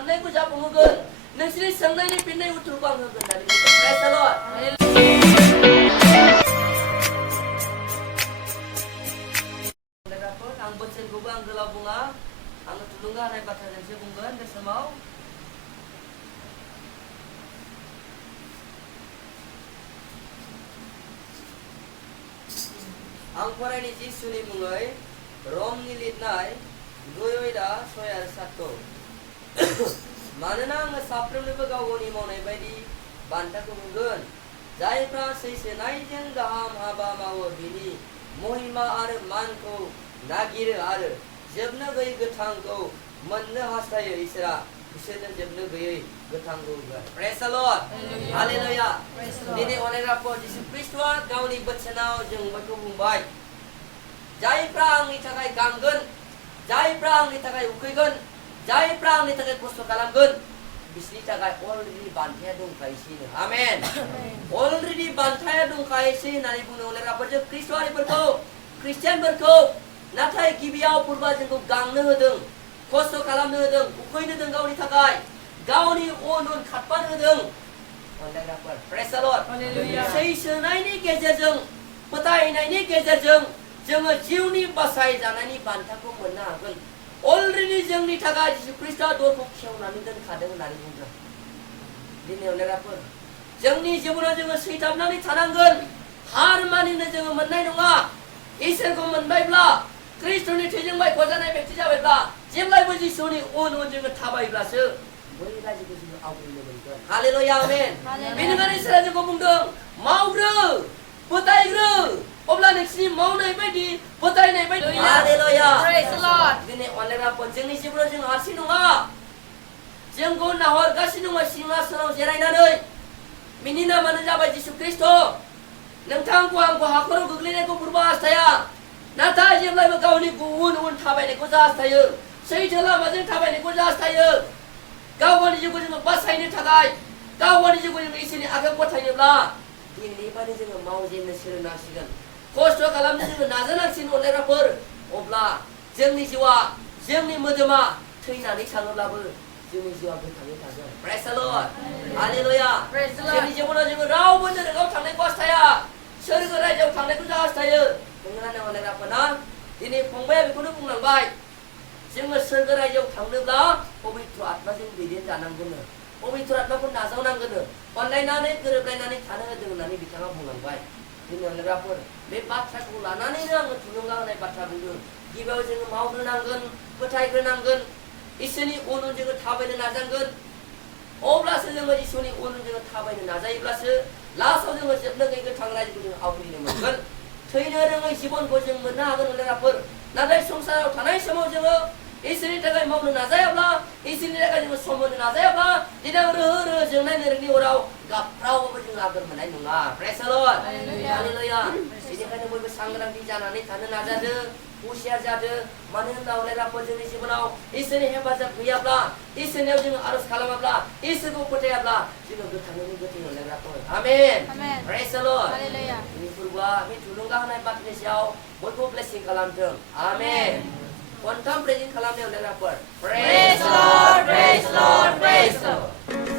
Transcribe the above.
साननायखौ जाफुंहोगोन नोंसोरनि सोंनायनि फिननाय उत्तरखौ आं होगोन होननानै बुंदों। Praise the Lord. आं बोसोनखौबो आं गोलाव बुङा आङो थुलुंगा होनाय बाथ्राजोंसो बुंगोन बे समाव। आं फरायनि जिसुनि मुङै रमनि लिरनाय 2:6-7 मानोना आङो साफ्रोमनोबो गाव गावनि मावनाय बायदि बान्थाखौ होगोन जायफ्रा सैसोनायजों गाहाम हाबा मावो बिनि महिमा आरो मानखौ नागिरो आरो जोबनो गैयै गोथांखौ मोननो हास्थायो इसोरा बिसोरनो जोबनो गैयै गोथांखौ होगोन। Praise the Lord. Hallelujah. दिनै अनेकराफोर जिसु ख्रीष्टआ गावनि बोसोनाव जों बयखौ बुंबाय जायफ्रा आंनि थाखाय गांगोन जायफ्रा आंनि थाखाय उखैगोन जायफ्रा आंनि थाखाय खस्थ' खालामगोन बिसोरनि थाखाय अलरेडि बान्थाया दंखायोसैनो। आमेन। अलरेडि बान्थाया दंखायोसै होननानै बुंनो अनेकराफोर जों ख्रीष्टआरिफोरखौ ख्रिस्टियानफोरखौ नाथाय गिबियाव पुर्बा जोंखौ गांनो होदों खस्थ' खालामनो होदों उखैनो होदों गावनि थाखाय गावनि उन उन खारफानो होदों अनेकराफोर। Praise the Lord. सैसोनायनि गेजेरजों फोथायनायनि गेजेरजों जोङो जिउनि बासायजानायनि बान्थाखौ मोननो हागोन। अलरेडि जोंनि थाखाय जिसु ख्रीष्टआ दरखौ खेवनानै दोनखादों होननानै बुंदों। दिनै अनेकराफोर जोंनि जिबनाव जोङो सैथाबनानै थानांगोन हार मानिनो जोङो मोननाय नङा। इसोरखौ मोनबायब्ला ख्रीष्टनि थैजों बायख'जानाय बेक्ति जाबायब्ला जेब्लायबो जिसुनि उन उन जोङो थाबायब्लासो बै रायजोखौ जोङो आवग्रिनो मोनगोन। Hallelujah amen. बेनिखायनो इसोरा जोंखौ बुंदों मावग्रो फोथायग्रो अब्ला नोंसिनि मावनाय बायदि फोथायनाय बायदि। हालेलुया। दिनै अनेकराफोर जोंनि जिबनाव जों हारसिं नङा जोंखौ नाहरगासिनो दङ सिंहासनाव जिरायनानै बिनि नामानो जाबाय जिसु ख्रीष्ट। नोंथांखौ आंखौ हाखराव गोग्लैनायखौ पुर्बा हास्थाया नाथाय जेब्लायबो गावनि उन उन थाबायनायखौ जा हास्थायो सैथो लामाजों थाबायनायखौ जा हास्थायो गाव गावनि जिउखौ जोङो बासायनो थाखाय गाव गावनि जिउखौ जोङो इसोरनि आखायाव गथायनोब्ला दिनैनिफ्रायनो जोङो मावजेननो सोलोंनांसिगोन खस्थ' खालामनो जोङो नाजानांसिगोन अनेकराफोर अब्ला जोंनि जिउआ जोंनि मोदोमा थैनानै थाङोब्लाबो जोंनि जिउआ गोथाङै थागोन। Praise the Lord. Hallelujah. जोंनि जिबनाव जोङो रावबो नोरगाव थांनायखौ हास्थाया सोरगो रायजोआव थांनायखौ जा हास्थायो नोंना अनेकराफोर ना दिनै फंबाया बेखौनो बुंलांबाय जोङो सोरगो रायजोआव थांनोब्ला पबित्र आत्माजों दैदेनजानांगोन पबित्र आत्माखौ नाजावनांगोन अनलायनानै गोरोबलायनानै थानो होदों होननानै बिथाङा बुंलांबाय। दिनै अनेकराफोर बे बाथ्राखौ लानानैनो आङो थुलुंगा होनाय बाथ्रा बुंदों गिबियाव जोङो मावग्रोनांगोन फोथायग्रोनांगोन इसोरनि उन उन जोङो थाबायनो नाजानांगोन अब्लासो जोङो इसोरनि उन उन जोङो थाबायनो नाजायोब्लासो लास्टआव जोङो जोबनो गैयै गोथां रायजोखौ जों आवग्रिनो मोनगोन। थैनो रोङै जिबनखौ जों मोननो हागोन अनेकराफोर नाथाय संसाराव थानाय समाव जोङो इसोरनि थाखाय मावनो नाजायाब्ला इसोरनि थाखाय जोङो सम होनो नाजायाब्ला दिनै रोहो रोहो जोंनाय नोरगनि अराव गाबफ्रावबो जों आगोर मोननाय नङा। Praise the Lord. हालेलुया। बेनिखायनो बयबो सांग्रांथि जानानै थानो नाजादो हुसियार जादो मानो होनब्ला अनेकराफोर जोंनि जिबनाव इसोरनि हेफाजाब गैयाब्ला इसोरनियाव जोङो आरज खालामाब्ला इसोरखौ फोथायाब्ला जोङो गोथाङैनो गोथै अनेकराफोर। आमेन। Praise the Lord. जोंनि फोरबोआ बे थुलुंगा होनाय बाथ्रानि सायाव बयखौ ब्लेसिं खालामथों। आमेन। खनथाम प्रेजेन्ट खालामनाय अनेकराफोर। Praise the Lord. Praise the Lord. Praise the Lord.